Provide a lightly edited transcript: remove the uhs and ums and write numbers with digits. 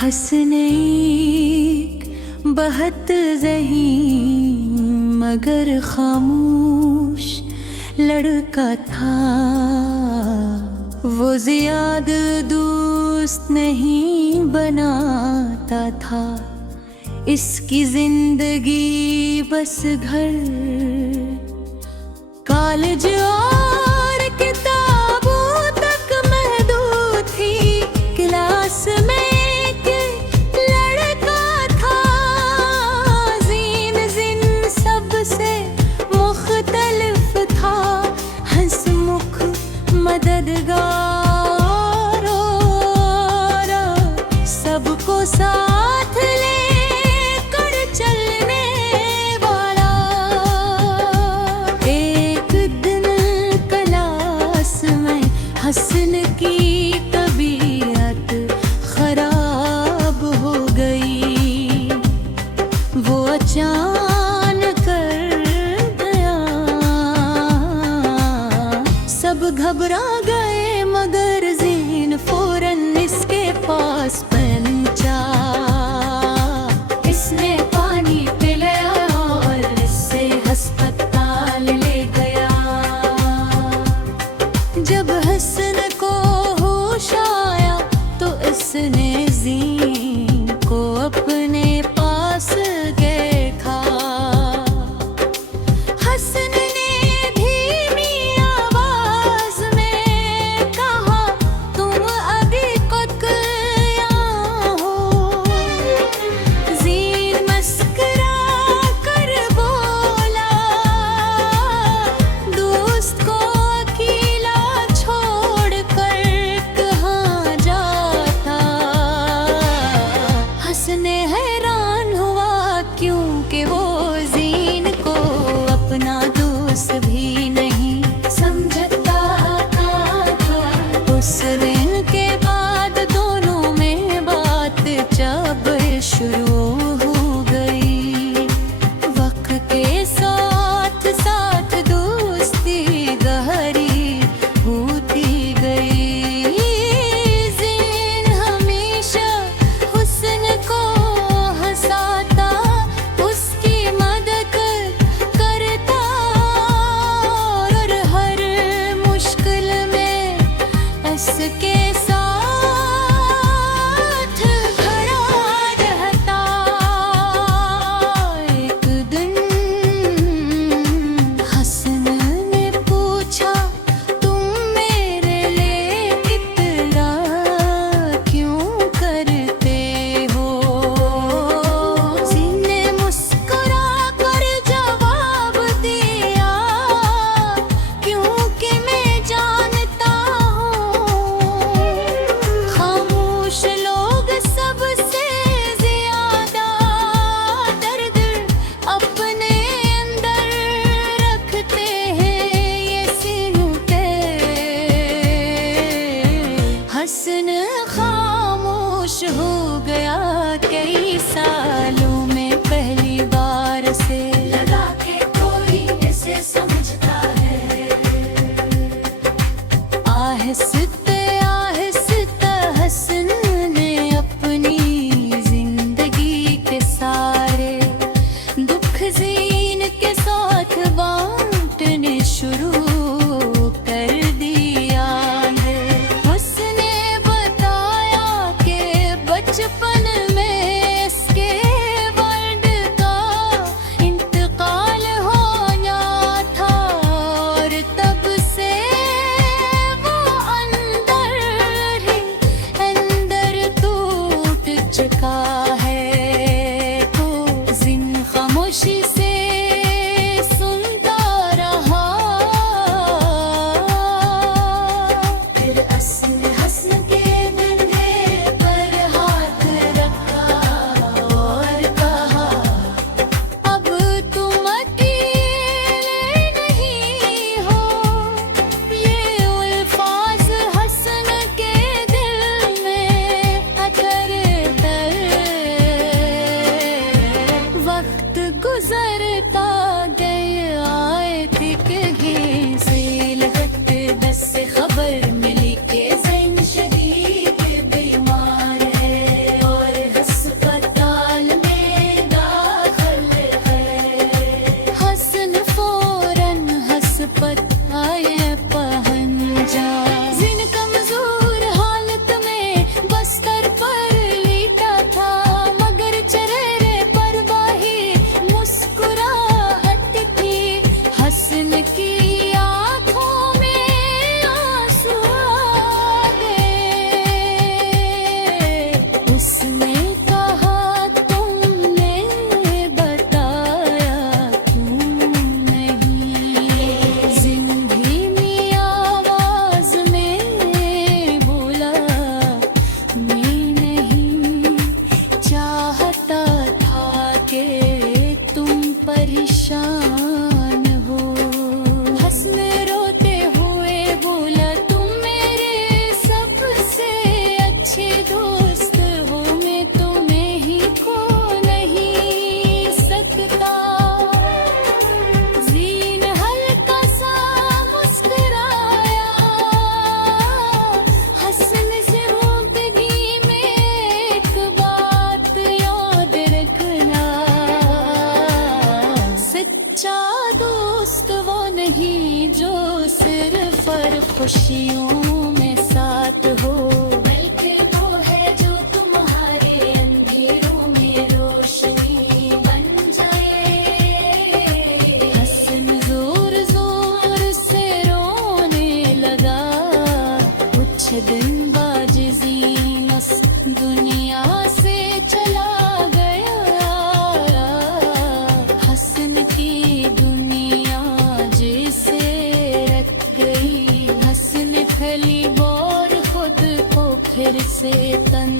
हंसने बहुत ज़हीन मगर खामोश लड़का था। वो ज़्यादा दोस्त नहीं बनाता था। इसकी जिंदगी बस घर, कॉलेज और किताबों तक महदूद थी। क्लास में मददगार और सबको साथ लेकर चलने वाला। एक दिन क्लास में हसन की तबीयत खराब हो गई। वो अचानक गया, सब घबरा गए मगर ज़ीन फौरन इसके पास पहुंचा। इसने पानी पिलाया और इसे अस्पताल ले गया। जब हसन को होश आया तो इसने ज़ीन को अपने पास देखा। हसन हैरान हुआ क्योंकि वो ज़ीन को अपना दोस्त भी नहीं समझता था। उस दिन के बाद दोनों में बात जब शुरू हो गई, वक्त के साथ साथ दोस्ती गहरी होती गई। ज़ीन हमेशा हुस्न को के साथ खड़ा रहता। एक दिन हसन ने पूछा, तुम मेरे लिए इतना क्यों करते हो? ज़ीन ने मुस्कुरा कर जवाब दिया, क्योंकि मैं जानता हसन खामोश हो गया। कई सालों में पहली बार से लगा के कोई इसे समझता है। आहिस्ते आहिस्ते हसन ने अपनी जिंदगी के सारे दुख ज़ीन के साथ बांटने शुरू कर दिया है। बचपन में इसके वर्ल्ड का इंतकाल होना था और तब से वो अंदर ही अंदर टूट चुका है। तो ज़ीन खामोशी से सुनता रहा, फिर हसन के गुजरता गया। आए थे कहीं से लगत दस से खबर मिली के ज़ैन शदीद बीमार है और परेशान हो। हंसने रोते हुए बोला तुम मेरे सबसे अच्छे दोस्त हो, मैं तुम्हें ही खो नहीं सकता। जीन हल्का सा मुस्कुराया, हसन जिंदगी में एक बात याद रखना, सच्चा दोस्त वो नहीं जो सिर्फ और खुशियों में साथ हो, बल्कि वो है जो तुम्हारे अंधेरों में रोशनी बन जाए। हसन जोर जोर से रोने लगा, कुछ दिन बाद जीनस दुनिया से चला गया। हसन की दुनिया जैसे रख गई, हसन खली और खुद को फिर से तन